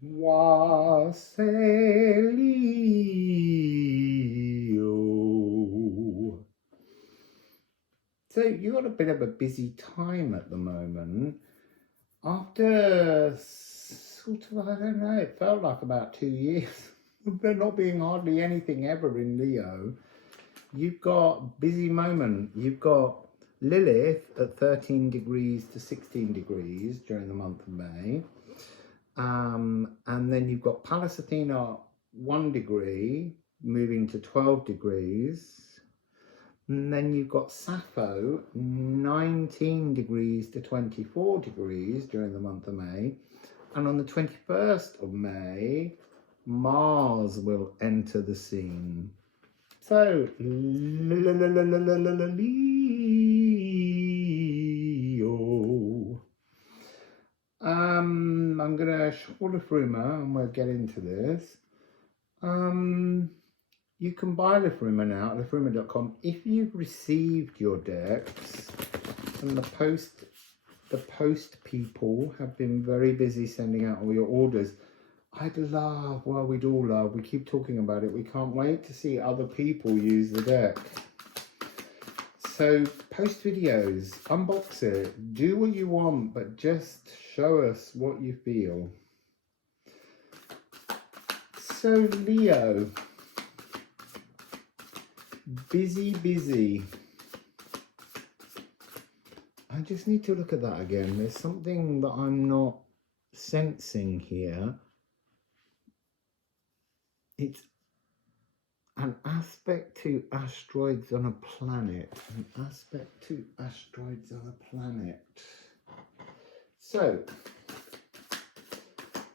Wassail. So you've got a bit of a busy time at the moment. After sort of, I don't know, it felt like about 2 years of there not being hardly anything ever in Leo. You've got busy moment. You've got Lilith at 13 degrees to 16 degrees during the month of May. And then you've got Pallas Athena 1 degree moving to 12 degrees. And then you've got Sappho 19 degrees to 24 degrees during the month of May. And on the 21st of May, Mars will enter the scene. So, Leo. I'm going to show Liffruma and we'll get into this. You can buy Liffruma now at liffruma.com. If you've received your decks, and the post people have been very busy sending out all your orders. We'd all love, we keep talking about it, we can't wait to see other people use the deck. So post videos, unbox it, do what you want, but just show us what you feel. So Leo, busy. I just need to look at that again. There's something that I'm not sensing here. It's an aspect to asteroids on a planet. An aspect to asteroids on a planet. So,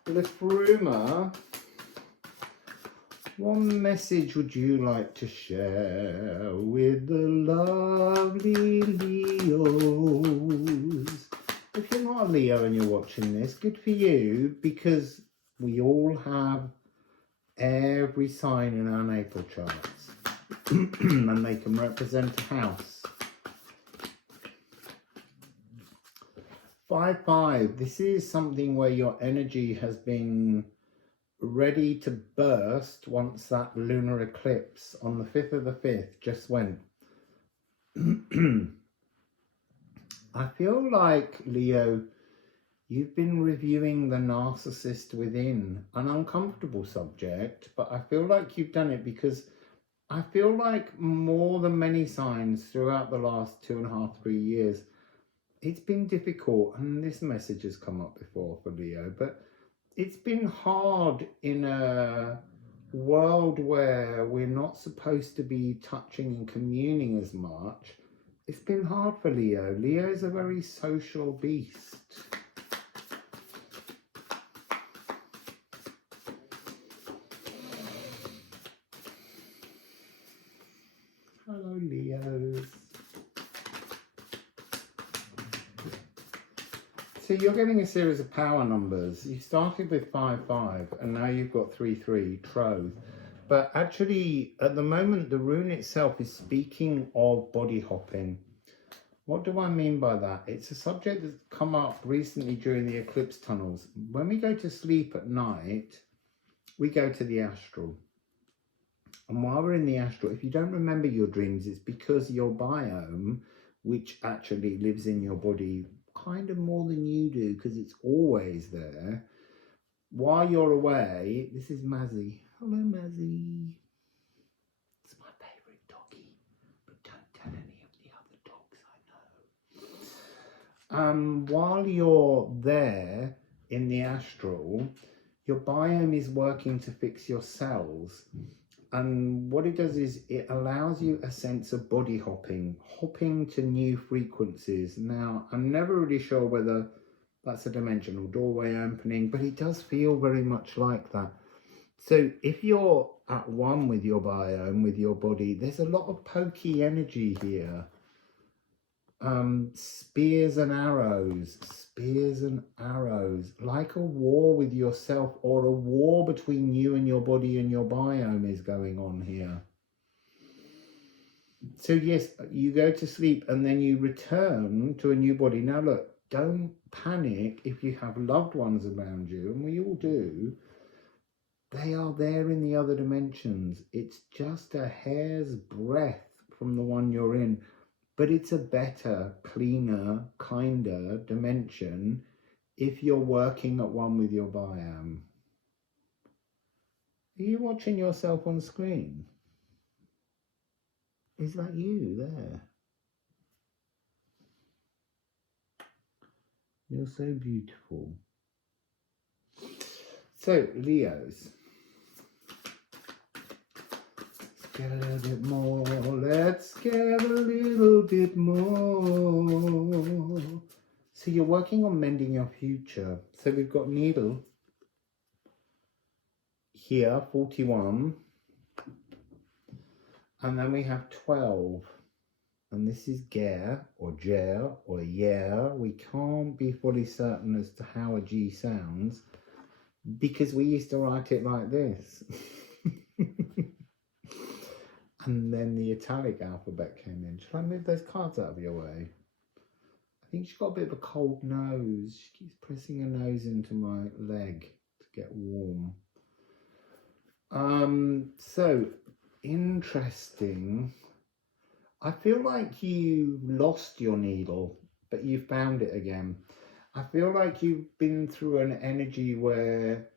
Liffruma, what message would you like to share with the lovely Leos? If you're not a Leo and you're watching this, good for you, because we all have every sign in our natal charts and they can represent a house. 5-5, this is something where your energy has been ready to burst once that lunar eclipse on the 5th of the 5th just went. I feel like, Leo, you've been reviewing the narcissist within, an uncomfortable subject, but I feel like you've done it because I feel like more than many signs throughout the last 2.5, 3 years, it's been difficult, and this message has come up before for Leo, but it's been hard in a world where we're not supposed to be touching and communing as much. It's been hard for Leo. Leo's a very social beast. Hello, Leos. So you're getting a series of power numbers. You started with 5-5 and now you've got 3-3, troth. But actually, at the moment, the rune itself is speaking of body hopping. What do I mean by that? It's a subject that's come up recently during the eclipse tunnels. When we go to sleep at night, we go to the astral. And while we're in the astral, if you don't remember your dreams, it's because your biome, which actually lives in your body kind of more than you do, because it's always there. While you're away, this is Mazzy. Hello, Mazzy. It's my favourite doggy, but don't tell any of the other dogs I know. While you're there in the astral, your biome is working to fix your cells. And what it does is it allows you a sense of body hopping to new frequencies. Now, I'm never really sure whether that's a dimensional doorway opening, but it does feel very much like that. So if you're at one with your biome, with your body, there's a lot of pokey energy here. Spears and arrows, like a war with yourself, or a war between you and your body and your biome is going on here. So yes, you go to sleep and then you return to a new body. Now look, don't panic if you have loved ones around you, and we all do. They are there in the other dimensions. It's just a hair's breadth from the one you're in, but it's a better, cleaner, kinder dimension if you're working at one with your biome. Are you watching yourself on screen? Is that you there? You're so beautiful. So, Leos. Let's get a little bit more. Let's get a little bit more. So you're working on mending your future. So we've got needle here, 41. And then we have 12. And this is ger, or jer, or yer. We can't be fully certain as to how a G sounds, because we used to write it like this. And then the italic alphabet came in. Shall I move those cards out of your way? I think she's got a bit of a cold nose. She keeps pressing her nose into my leg to get warm. So, interesting. I feel like you lost your needle, but you found it again. I feel like you've been through an energy where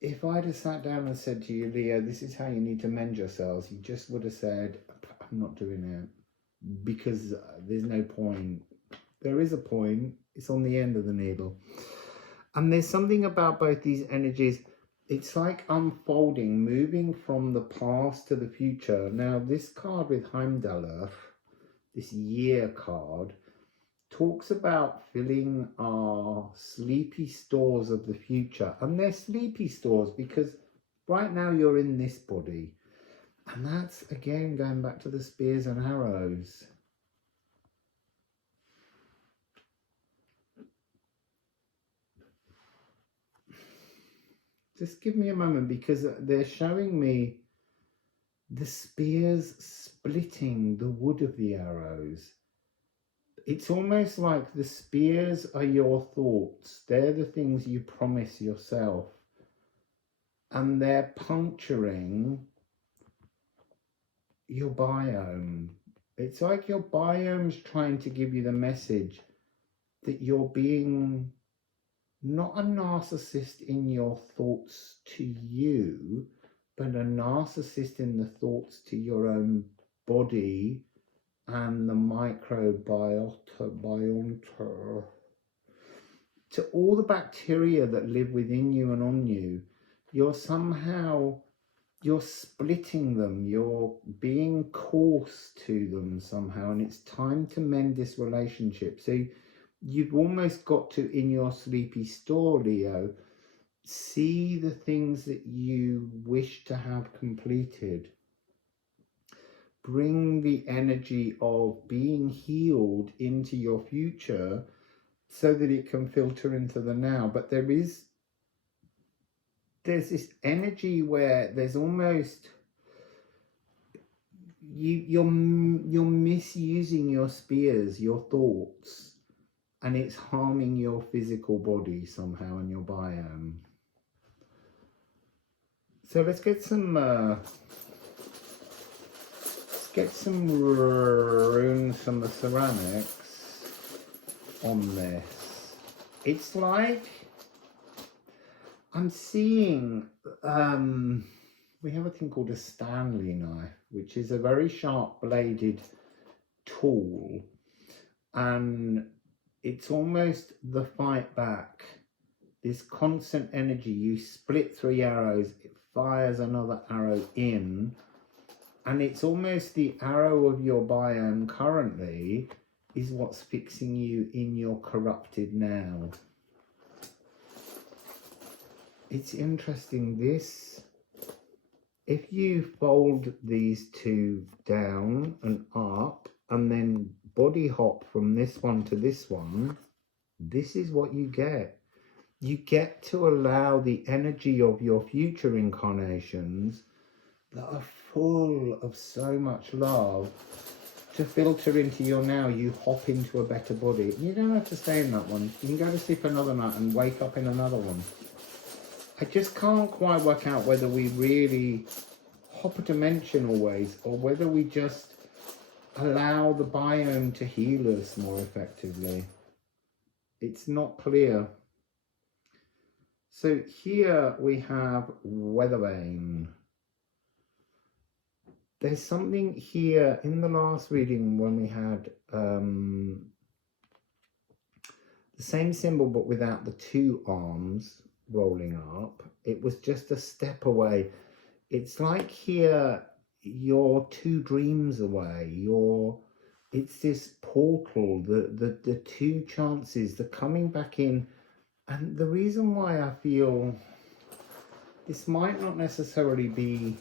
if I'd have sat down and said to you, Leo, this is how you need to mend yourselves, you just would have said, I'm not doing it, because there's no point. There is a point. It's on the end of the needle. And there's something about both these energies. It's like unfolding, moving from the past to the future. Now, this card with Heimdallr, this year card, talks about filling our sleepy stores of the future. And they're sleepy stores because right now you're in this body. And that's, again, going back to the spears and arrows. Just give me a moment, because they're showing me the spears splitting the wood of the arrows. It's almost like the spears are your thoughts. They're the things you promise yourself. And they're puncturing your biome. It's like your biome's trying to give you the message that you're being not a narcissist in your thoughts to you, but a narcissist in the thoughts to your own body and the microbiota, to all the bacteria that live within you and on you. You're splitting them, you're being coarse to them somehow, and it's time to mend this relationship. So you've almost got to, in your sleepy store, Leo, see the things that you wish to have completed. Bring the energy of being healed into your future so that it can filter into the now. But there's this energy where there's almost you're misusing your spears, your thoughts, and it's harming your physical body somehow and your biome. So let's get some runes from the ceramics on this. It's like I'm seeing, we have a thing called a Stanley knife, which is a very sharp bladed tool, and it's almost the fight back, this constant energy. You split 3 arrows, it fires another arrow in, and it's almost the arrow of your biome currently is what's fixing you in your corrupted now. It's interesting, this, if you fold these two down and up and then body hop from this one to this one, this is what you get. You get to allow the energy of your future incarnations that are full of so much love to filter into your now, you hop into a better body. You don't have to stay in that one. You can go to sleep another night and wake up in another one. I just can't quite work out whether we really hop a dimension always, or whether we just allow the biome to heal us more effectively. It's not clear. So here we have Weathervane. There's something here in the last reading when we had the same symbol but without the two arms rolling up. It was just a step away. It's like here you're two dreams away. It's this portal, the two chances, the coming back in. And the reason why I feel this might not necessarily be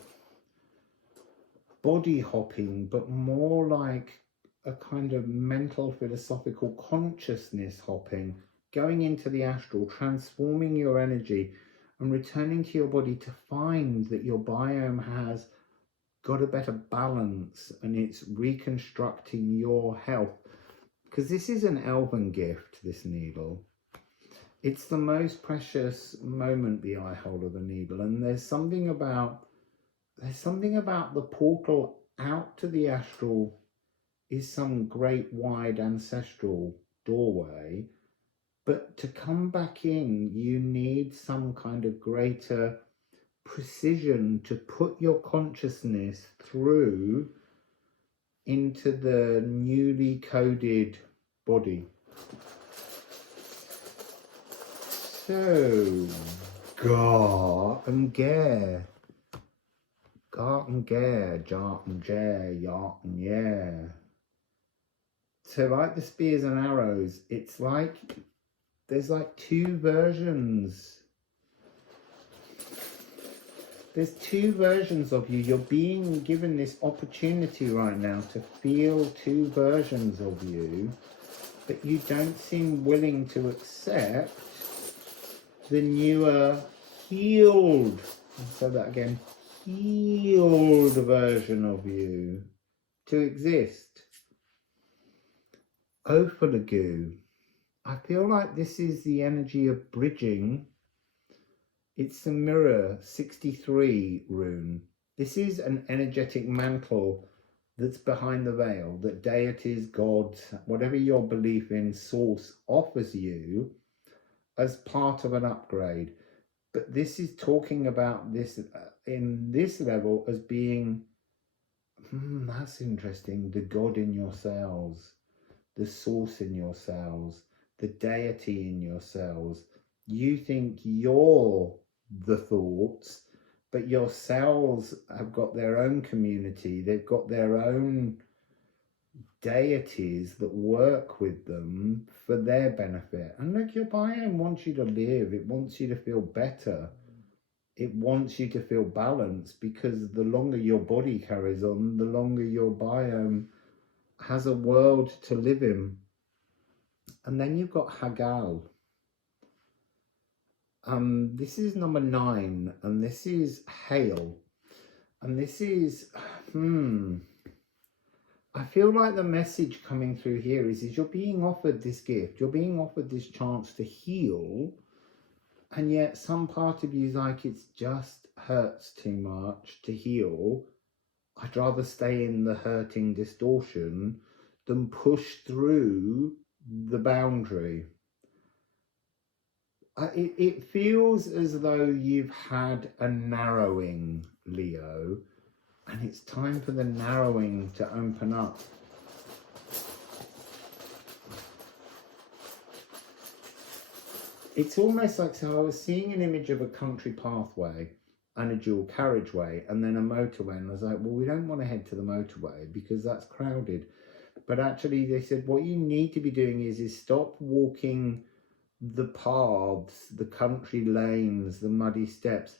body hopping, but more like a kind of mental, philosophical consciousness hopping, going into the astral, transforming your energy and returning to your body to find that your biome has got a better balance and it's reconstructing your health. Because this is an elven gift, this needle. It's the most precious moment, the eye hole of the needle, and there's something about the portal out to the astral is some great wide ancestral doorway, but to come back in you need some kind of greater precision to put your consciousness through into the newly coded body. So, Gar and Gare. Gar and Gare, Jar and Jare, Yart and Yeah. So like the spears and arrows, it's like, there's like two versions. There's two versions of you. You're being given this opportunity right now to feel two versions of you, but you don't seem willing to accept the newer, healed, I'll say that again, healed version of you to exist. Ophalagoo. I feel like this is the energy of bridging. It's the mirror 63 rune. This is an energetic mantle that's behind the veil, that deities, gods, whatever your belief in source offers you as part of an upgrade. But this is talking about this in this level as being, that's interesting, the God in your cells, the source in your cells, the deity in your cells. You think you're the thoughts, but your cells have got their own community. They've got their own deities that work with them for their benefit. And look, your biome wants you to live. It wants you to feel better. It wants you to feel balanced, because the longer your body carries on, the longer your biome has a world to live in. And then you've got Hagal. This is number 9, and this is Hail. And this is, I feel like the message coming through here is you're being offered this gift. You're being offered this chance to heal. And yet some part of you is like, it just hurts too much to heal. I'd rather stay in the hurting distortion than push through the boundary. It feels as though you've had a narrowing, Leo, and it's time for the narrowing to open up. It's almost like, so I was seeing an image of a country pathway and a dual carriageway and then a motorway, and I was like, well, we don't want to head to the motorway because that's crowded. But actually they said what you need to be doing is stop walking the paths, the country lanes, the muddy steps,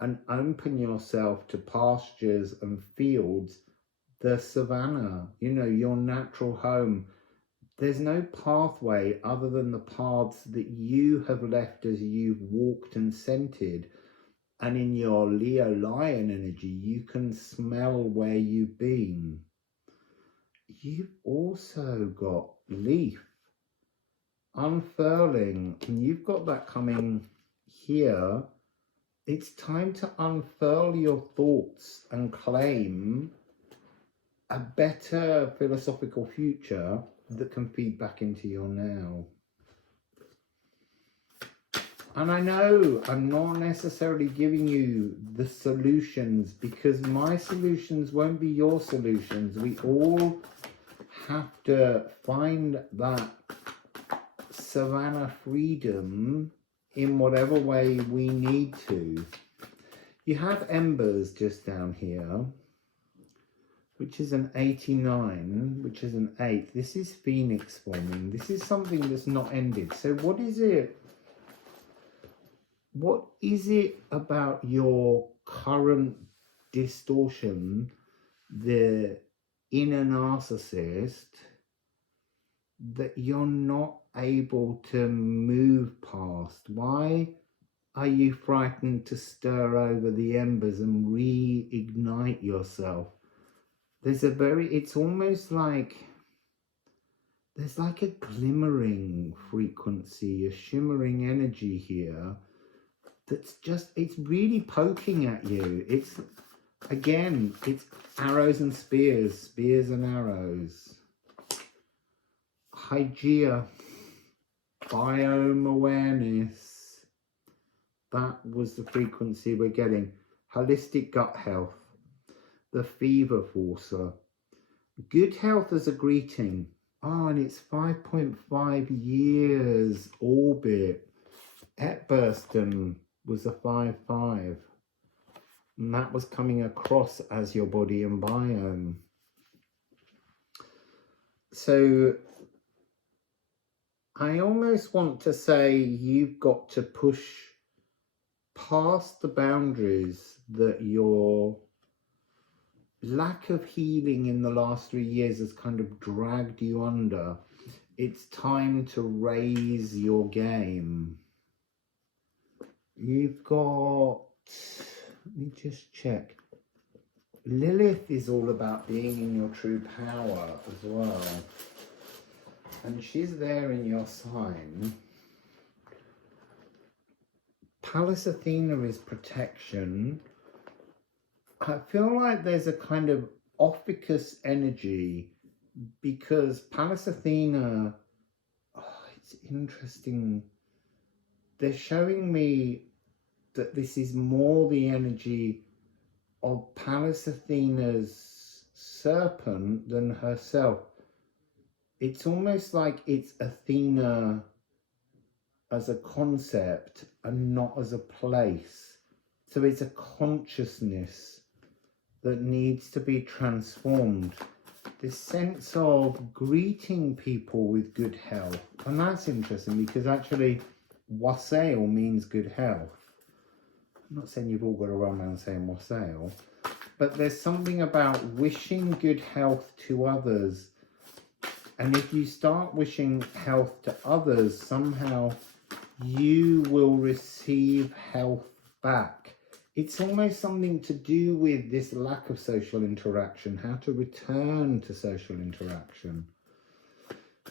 and open yourself to pastures and fields, the savannah, you know, your natural home. There's no pathway other than the paths that you have left as you've walked and scented. And in your Leo lion energy, you can smell where you've been. you've also got leaf, unfurling, and you've got that coming here. It's time to unfurl your thoughts and claim a better philosophical future that can feed back into your now. And I know I'm not necessarily giving you the solutions, because my solutions won't be your solutions. We all have to find that Savanna freedom in whatever way we need to. You have embers just down here, which is an 89, which is an 8. This is phoenix forming. This is something that's not ended. So what is it? What is it about your current distortion, the inner narcissist, that you're not able to move past? Why are you frightened to stir over the embers and reignite yourself? There's a it's almost like there's like a glimmering frequency, a shimmering energy here that's just, it's really poking at you. It's, again, it's arrows and spears, spears and arrows. Hygeia, biome awareness. That was the frequency we're getting. Holistic gut health, the fever forcer. Good health as a greeting. Oh, and it's 5.5 years orbit. Epburston was a 5-5. And that was coming across as your body and biome. So I almost want to say you've got to push past the boundaries that your lack of healing in the last 3 years has kind of dragged you under. It's time to raise your game. You've got, let me just check. Lilith is all about being in your true power as well. And she's there in your sign. Pallas Athena is protection. I feel like there's a kind of Ophiuchus energy, because Pallas Athena, it's interesting. They're showing me that this is more the energy of Pallas Athena's serpent than herself. It's almost like it's Athena as a concept and not as a place. So it's a consciousness that needs to be transformed. This sense of greeting people with good health. And that's interesting, because actually Wassail means good health. I'm not saying you've all got to run around saying Wassail, but there's something about wishing good health to others. And if you start wishing health to others, somehow you will receive health back. It's almost something to do with this lack of social interaction, how to return to social interaction.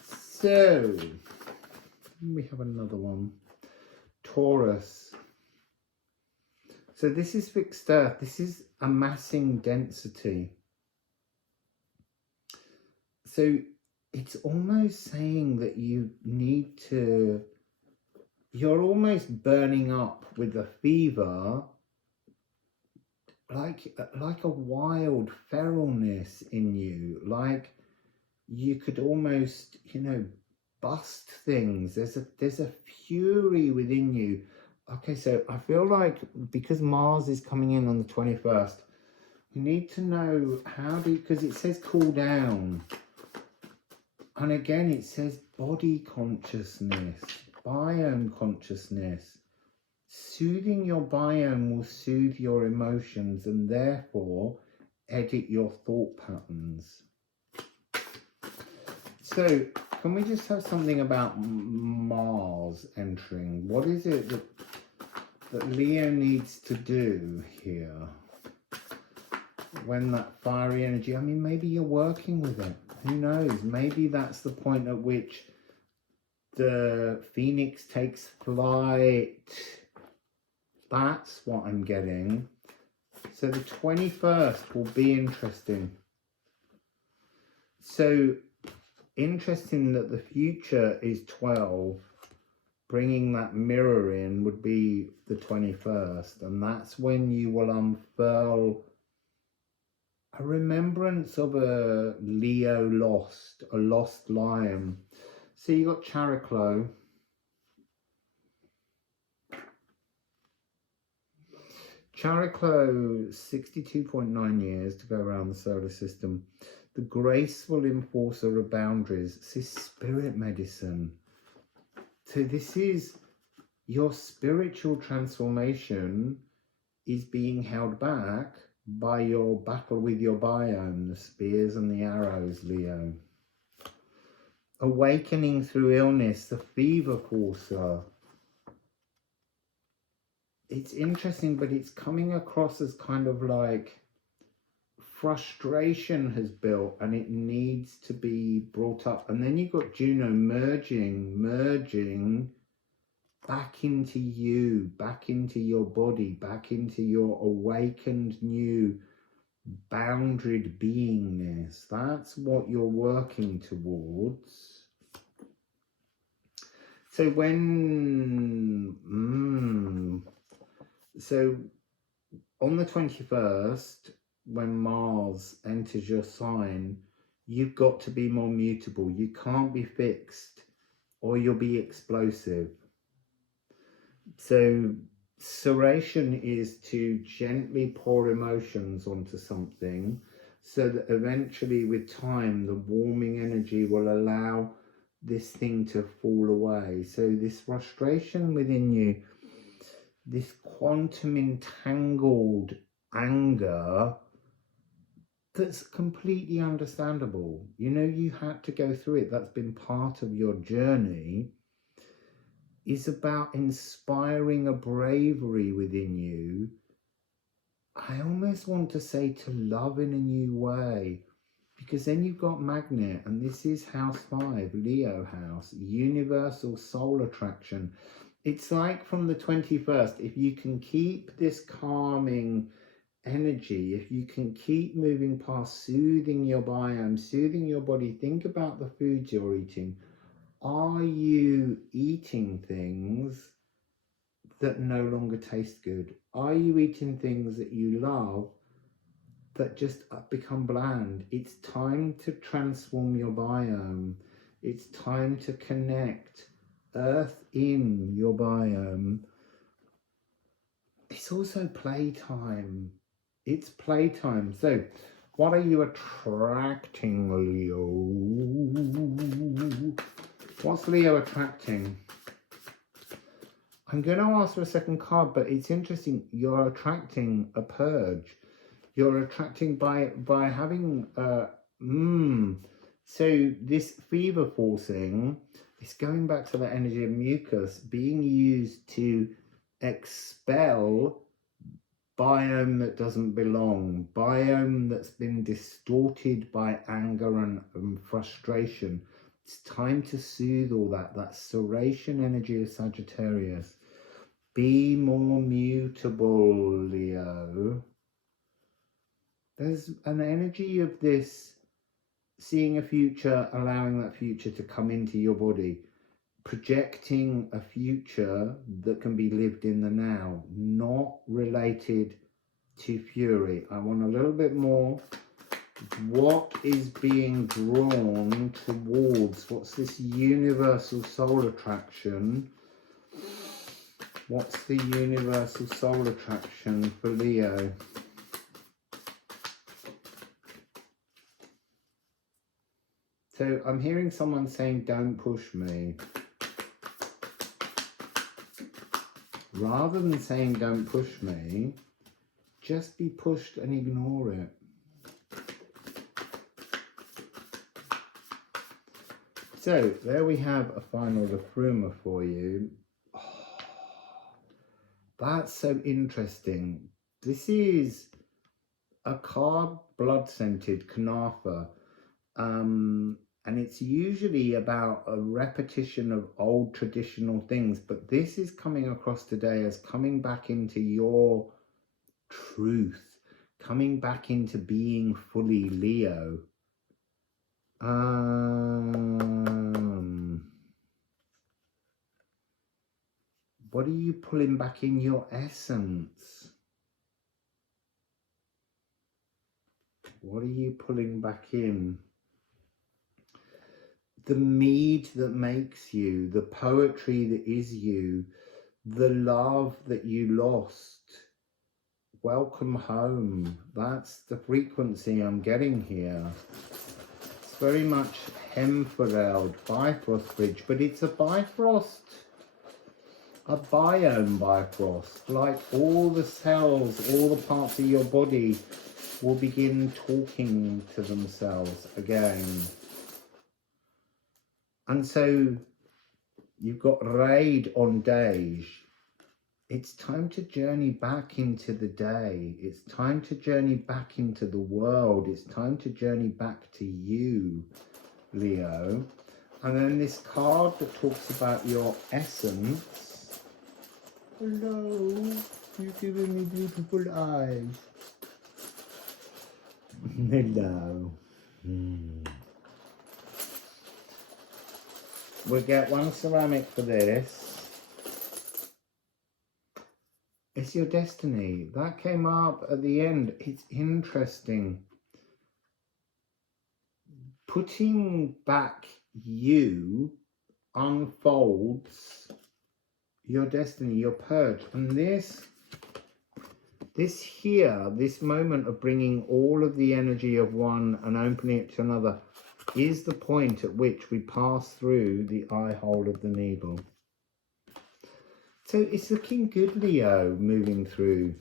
So, we have another one. Taurus. So this is fixed earth. This is amassing density. So it's almost saying that you need to, you're almost burning up with a fever, like a wild feralness in you, like you could almost, you know, bust things. There's a fury within you. Okay, so I feel like because Mars is coming in on the 21st, you need to know how to, because it says cool down. And again, it says body consciousness, biome consciousness. Soothing your biome will soothe your emotions and therefore edit your thought patterns. So, can we just have something about Mars entering? What is it that Leo needs to do here? When that fiery energy, I mean, maybe you're working with it. Who knows? Maybe that's the point at which the Phoenix takes flight. That's what I'm getting. So the 21st will be interesting. So interesting that the future is 12. Bringing that mirror in would be the 21st. And that's when you will unfurl a remembrance of a Leo lost, a lost lion. So you got Chariclo. Chariclo, 62.9 years to go around the solar system. The graceful enforcer of boundaries. This is spirit medicine. So this is your spiritual transformation is being held back by your battle with your biome, the spears and the arrows, Leo. Awakening through illness, the fever courser. It's interesting, but it's coming across as kind of like frustration has built and it needs to be brought up. And then you've got Juno merging back into you, back into your body, back into your awakened new boundaried beingness. That's what you're working towards. So so on the 21st, when Mars enters your sign, you've got to be more mutable. You can't be fixed or you'll be explosive. So serration is to gently pour emotions onto something so that eventually with time, the warming energy will allow this thing to fall away. So this frustration within you, this quantum entangled anger, that's completely understandable. You know, you had to go through it. That's been part of your journey. Is about inspiring a bravery within you. I almost want to say to love in a new way, because then you've got Magnet, and this is house 5, Leo house, universal soul attraction. It's like from the 21st, if you can keep this calming energy, if you can keep moving past soothing your biome, soothing your body, think about the foods you're eating. Are you eating things that no longer taste good? Are you eating things that you love that just become bland? It's time to transform your biome. It's time to connect earth in your biome. It's also playtime. It's playtime. So what are you attracting, Leo? What's Leo attracting? I'm going to ask for a second card, but it's interesting. You're attracting a purge. You're attracting by having so this fever forcing is going back to the energy of mucus being used to expel biome that doesn't belong, biome that's been distorted by anger and frustration. It's time to soothe all that serration energy of Sagittarius. Be more mutable, Leo. There's an energy of this seeing a future, allowing that future to come into your body, projecting a future that can be lived in the now, not related to fury. I want a little bit more. What is being drawn towards? What's this universal soul attraction? What's the universal soul attraction for Leo? So I'm hearing someone saying, don't push me. Rather than saying, don't push me, just be pushed and ignore it. So there we have a final Liffruma for you. Oh, that's so interesting. This is a card blood-scented Kanafa. And it's usually about a repetition of old traditional things, but this is coming across today as coming back into your truth, coming back into being fully Leo. What are you pulling back in your essence? What are you pulling back in? The mead that makes you, the poetry that is you, the love that you lost. Welcome home. That's the frequency I'm getting here. It's very much Hemphoreld, Bifrost Bridge, but it's a Bifrost, a biome Bifrost. Like all the cells, all the parts of your body will begin talking to themselves again. And so you've got Raid on Dej. It's time to journey back into the day. It's time to journey back into the world. It's time to journey back to you, Leo. And then this card that talks about your essence. Hello, you're giving me beautiful eyes. Hello. We'll get one ceramic for this. It's your destiny. That came up at the end. It's interesting. Putting back you unfolds your destiny, your purge. And this moment of bringing all of the energy of one and opening it to another is the point at which we pass through the eye hole of the needle. So it's looking good, Leo, moving through.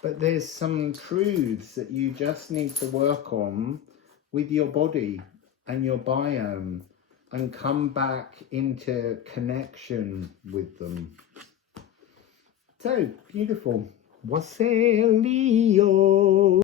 But there's some truths that you just need to work on with your body and your biome and come back into connection with them. So, beautiful. Wassail, Leo.